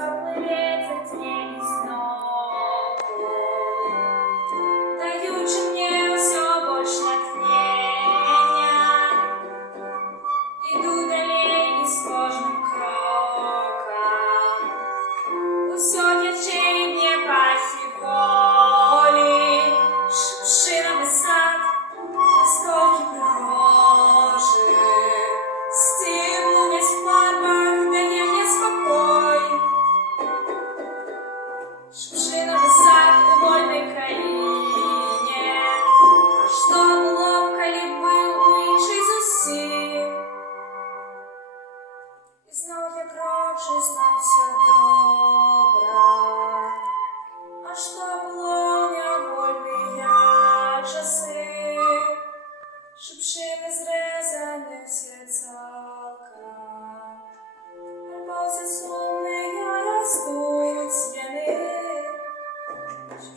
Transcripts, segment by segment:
ветер тени снова, даючи мне все больше натхнення. Іду далей із кожним кроком, усьо ярчей мне пахне волі, шипшинами сад, листовки прихожих, стиль весь в фарбах дає мне спокой. Шипшиновий сад у вольній країні, а що було б, коли б був у іншій зовсім? І знов я крочу, знов все добре, а що було невольні часи? Шипшини зрезані всі цілком, альбоси сумні ростуть стіни.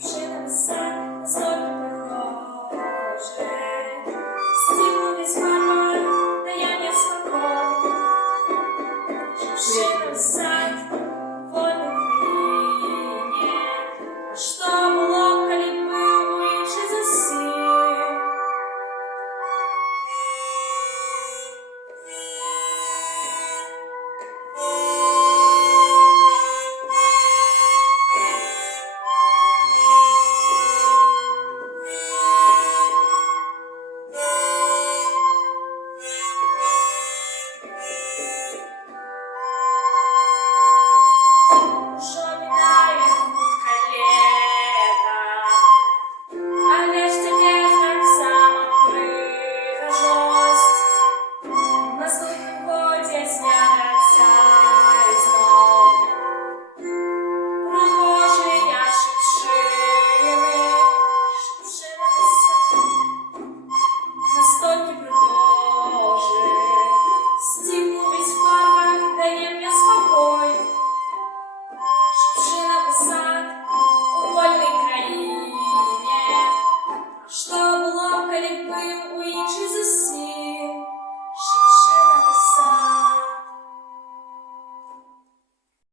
Шипшиновий сад, листовки прихожих, стіл весь в фарбах дає мне спокой. Шипшиновий сад.